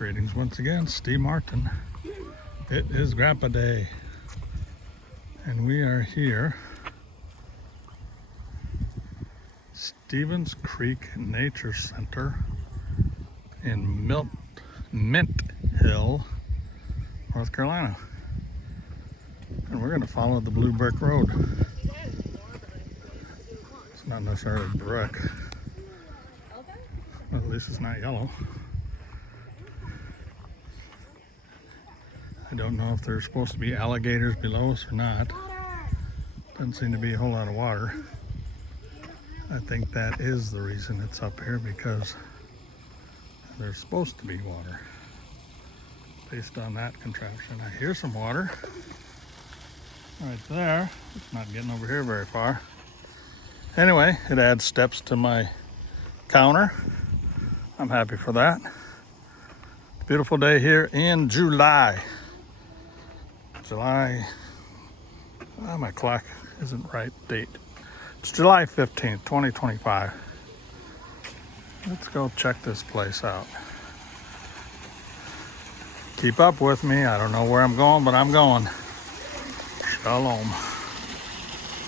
Greetings once again, Steve Martin. It is Grandpa Day, and we are here, Stevens Creek Nature Center in Mint Hill, North Carolina. And we're going to follow the blue brick road. It's not necessarily brick, but at least it's not yellow. I don't know if there's supposed to be alligators below us or not. Doesn't seem to be a whole lot of water. I think that is the reason it's up here, because there's supposed to be water. Based on that contraption. I hear some water right there. It's not getting over here very far. Anyway, it adds steps to my counter. I'm happy for that. Beautiful day here in July. My clock isn't right date. It's July 15th, 2025. Let's go check this place out. Keep up with me. I don't know where I'm going, but I'm going. Shalom.